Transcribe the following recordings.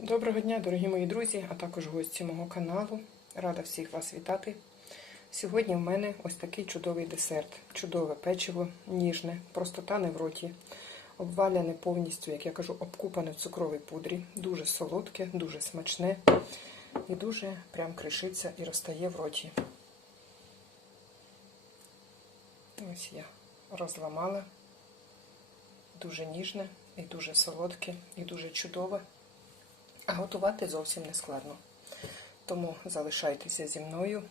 Доброго дня, дорогі мої друзі, а також гості мого каналу. Рада всіх вас вітати. Сьогодні в мене ось такий чудовий десерт. Чудове печиво, ніжне, простота не в роті, обваляне повністю, як я кажу, обкупане в цукровій пудрі. Дуже солодке, дуже смачне і дуже прям кришиться і розтає в роті. Ось я розламала. Дуже ніжне і дуже солодке, і дуже чудове. А готувати зовсім не складно. Тому залишайтеся зі мною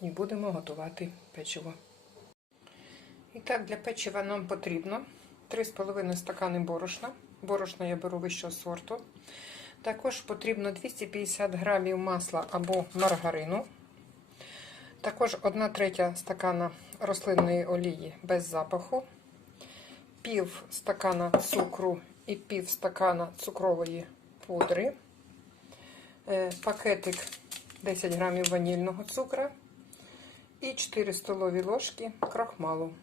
і будемо готувати печиво. І так, для печива нам потрібно 3,5 стакани борошна. Борошна я беру вищого сорту. Також потрібно 250 грамів масла або маргарину. Також 1 третя стакана рослинної олії без запаху, пів стакана цукру і пів стакана цукрової пудри пакетик 10 грамів ванільного цукру і 4 столові ложки крахмалу.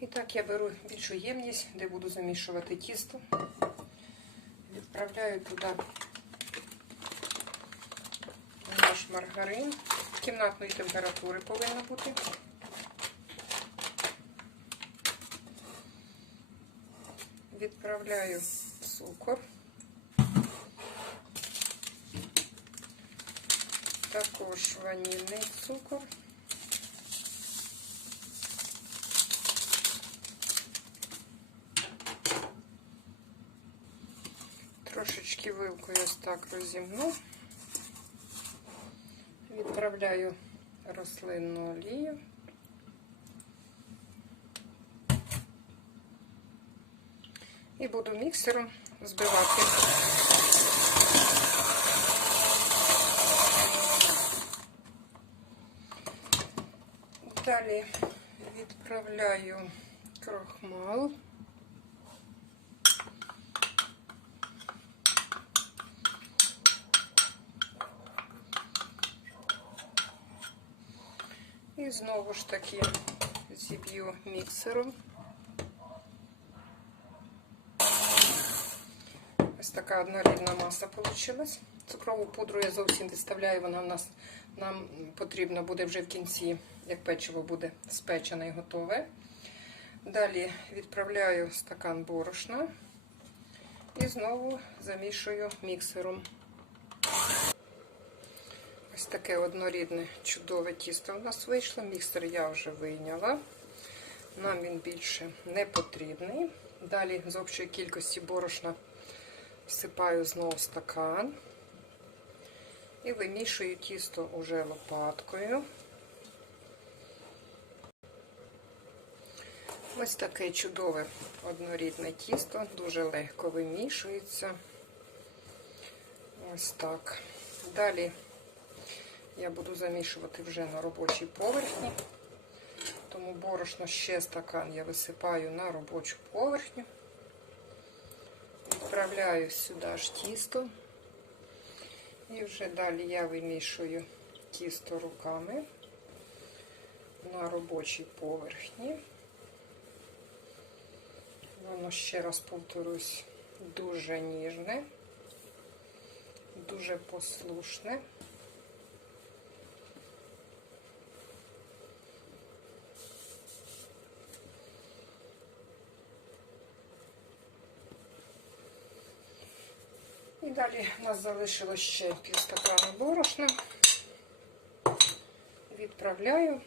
І так, я беру більшу ємність, де буду замішувати тісто. Відправляю туди наш маргарин. Кімнатної температури повинна бути. Відправляю цукор. Також ванільний цукор. Трошечки вилкою ось так розімну. Відправляю рослинну олію. І буду міксером збивати. Далі відправляю крохмал. І знову ж таки зіб'ю міксером. Ось така однорідна маса вийшла. Цукрову пудру я зовсім не вставляю, вона в нас нам потрібно буде вже в кінці, як печиво буде спечене і готове. Далі відправляю стакан борошна і знову замішую міксером. Ось таке однорідне чудове тісто у нас вийшло. Міксер я вже вийняла. Нам він більше не потрібний. Далі з общої кількості борошна всипаю знову стакан. І вимішую тісто уже лопаткою. Ось таке чудове однорідне тісто, дуже легко вимішується. Ось так. Далі я буду замішувати вже на робочій поверхні, тому борошно ще стакан я висипаю на робочу поверхню, відправляю сюди ж тісто. І вже далі я вимішую тісто руками на робочій поверхні. Воно, ще раз повторюсь, дуже ніжне, дуже послушне. Далі у нас залишилось ще півстакана борошна. Відправляю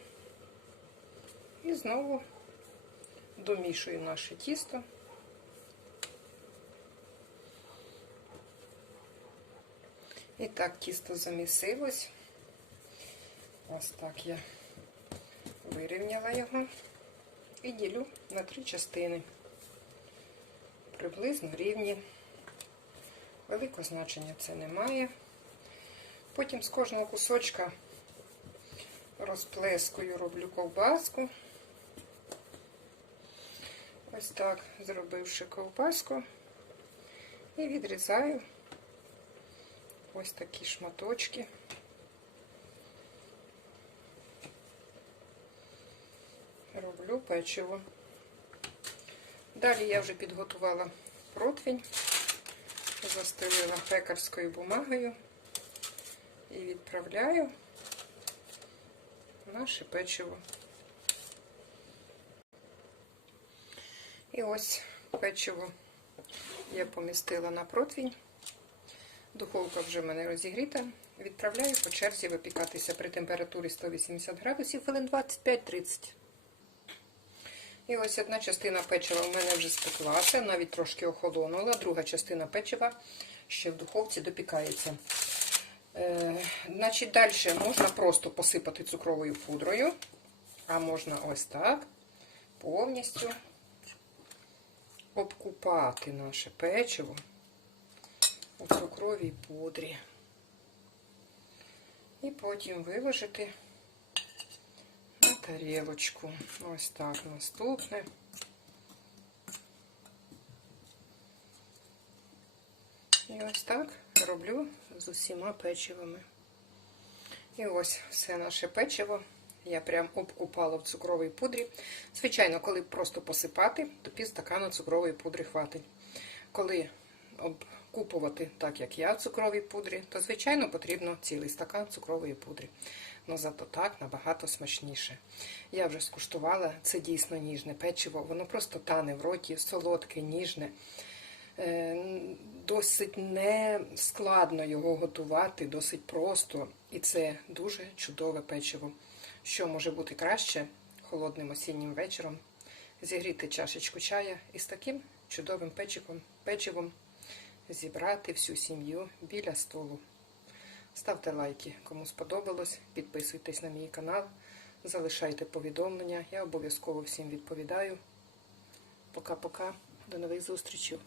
і знову домішую наше тісто. І так тісто замісилось. Ось так я вирівняла його і ділю на три частини, приблизно рівні. Великого значення це немає. Потім з кожного кусочка розплескую, роблю ковбаску. Ось так, зробивши ковбаску, і відрізаю ось такі шматочки. Роблю печиво. Далі я вже підготувала противень. Застелила пекарською бумагою і відправляю наше печиво. І ось печиво я помістила на противень. Духовка вже в мене розігріта. Відправляю по черзі випікатися при температурі 180 градусів хвилин 25-30. І ось одна частина печива в мене вже спеклася, навіть трошки охолонула. Друга частина печива ще в духовці допікається. Е, значить, далі можна просто посипати цукровою пудрою, а можна ось так повністю обкупати наше печиво у цукровій пудрі. І потім виложити тарілочку. Ось так наступне. І ось так роблю з усіма печивами. І ось все наше печиво. Я прям обкупала в цукровій пудрі. Звичайно, коли просто посипати, то пів стакана цукрової пудри хватить. Коли обкупувати так, як я в цукровій пудрі, то, звичайно, потрібно цілий стакан цукрової пудри. Ну зато так набагато смачніше. Я вже скуштувала, це дійсно ніжне печиво, воно просто тане в роті, солодке, ніжне. Е, Досить не складно його готувати, досить просто. І це дуже чудове печиво. Що може бути краще холодним осіннім вечором? Зігріти чашечку чая і з таким чудовим печивом, печивом зібрати всю сім'ю біля столу. Ставте лайки, кому сподобалось, підписуйтесь на мій канал, залишайте повідомлення. Я обов'язково всім відповідаю. Пока-пока, до нових зустрічей.